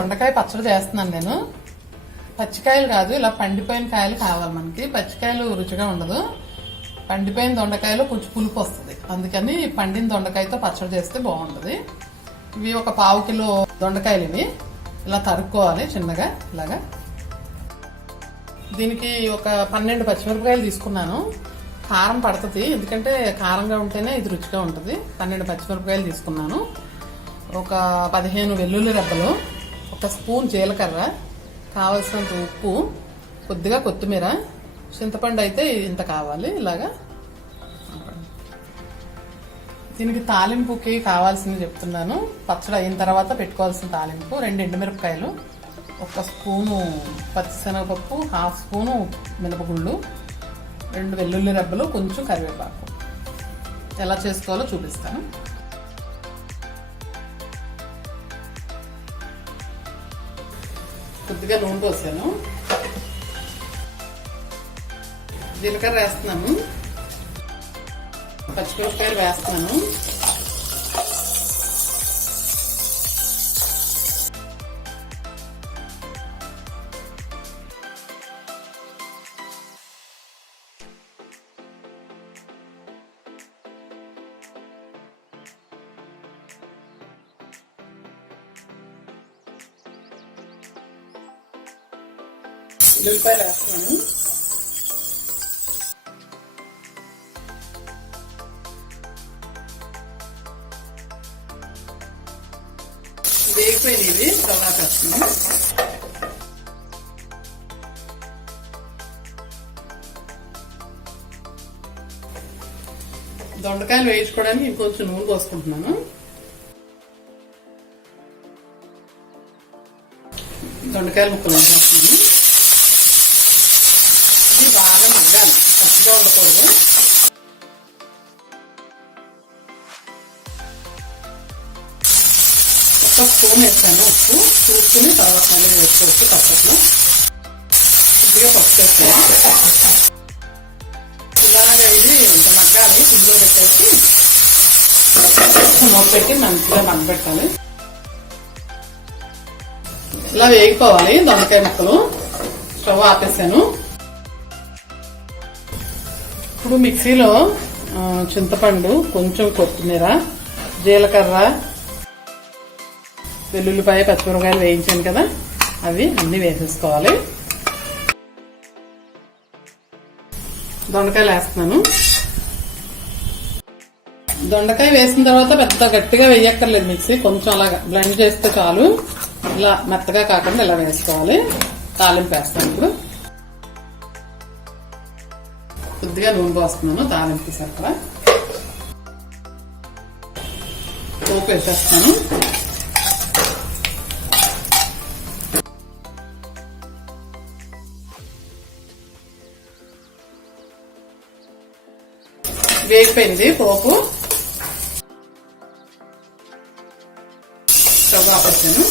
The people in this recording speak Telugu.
దొండకాయ పచ్చడి చేస్తున్నాను నేను. పచ్చికాయలు కాదు, ఇలా పండిపోయిన కాయలు కావాలి మనకి. పచ్చికాయలు రుచిగా ఉండదు, పండిపోయిన దొండకాయలో కొంచెం పులుపు వస్తుంది. అందుకని పండిన దొండకాయతో పచ్చడి చేస్తే బాగుంటుంది. ఇవి ఒక 1/2 కిలో దొండకాయలు. ఇవి ఇలా తరుక్కోవాలి చిన్నగా ఇలాగా. దీనికి ఒక 12 పచ్చిమిరపకాయలు తీసుకున్నాను. కారం పడుతుంది, ఎందుకంటే కారంగా ఉంటేనే ఇది రుచిగా ఉంటుంది. 12 పచ్చిమిరపకాయలు తీసుకున్నాను. ఒక 15 వెల్లుల్లి రెబ్బలు, 1 స్పూన్ జీలకర్ర, కావలసినంత ఉప్పు, కొద్దిగా కొత్తిమీర, చింతపండు అయితే ఇంత కావాలి. ఇలాగా దీనికి తాలింపుకి కావాల్సింది చెప్తున్నాను. పచ్చడి అయిన తర్వాత పెట్టుకోవాల్సిన తాలింపు: 2 ఎండుమిరపకాయలు, 1 స్పూను పచ్చిశనగపప్పు, 1/2 స్పూను మినపగుళ్ళు, 2 వెల్లుల్లి రెబ్బలు, కొంచెం కరివేపాకు. ఎలా చేసుకోవాలో చూపిస్తాను. కొద్దిగా నూనె పోసాను. జీలకర్ర వేస్తున్నాను, పచ్చిమిరపకాయలు వేస్తున్నాను. ఉల్లిపాయలు వేస్తున్నాను. వేగిపోయినది తర్వాత వేస్తున్నాను. దొండకాయలు వేయించుకోవడానికి ఇంకొంచెం నూనె పోసుకుంటున్నాను. దొండకాయల ముక్కలు వేసేస్తున్నాను. ఇది బాగా మగ్గాలి, పచ్చిగా ఉండకూడదు. ఒక స్పూన్ వేసాను ఉప్పు, చూసుకుని తర్వాత మళ్ళీ వేసుకోవచ్చు. పచ్చట్లో కొద్దిగా పప్పు వేసాను. ఇలాగా ఇది ఇంత మగ్గాలి. ఇందులో పెట్టేసి మూత పెట్టి మంచిగా మగ్గబెట్టాలి. ఇలా వేగిపోవాలి దొండకాయ ముక్కలు. స్టవ్ ఆపేసాను. ఇప్పుడు మిక్సీలో చింతపండు, కొంచెం కొత్తిమీర, జీలకర్ర, వెల్లుల్లిపాయ, పచ్చిమిరపకాయలు వేయించాను కదా, అవి అన్ని వేసేసుకోవాలి. దొండకాయలు వేస్తున్నాను. దొండకాయ వేసిన తర్వాత పెద్ద గట్టిగా వేయక్కర్లేదు మిక్సీ, కొంచెం అలాగా బ్లెండ్ చేస్తే చాలు. ఇలా మెత్తగా కాకుండా ఇలా వేసుకోవాలి. తాలింపు వేస్తాను. ఇప్పుడు కొద్దిగా నూనె పోస్తున్నాను. తాలింపు సరిపడా పోపు వేసేస్తాను. వేగిపోయింది పోపు. స్టవ్ ఆపేసాను.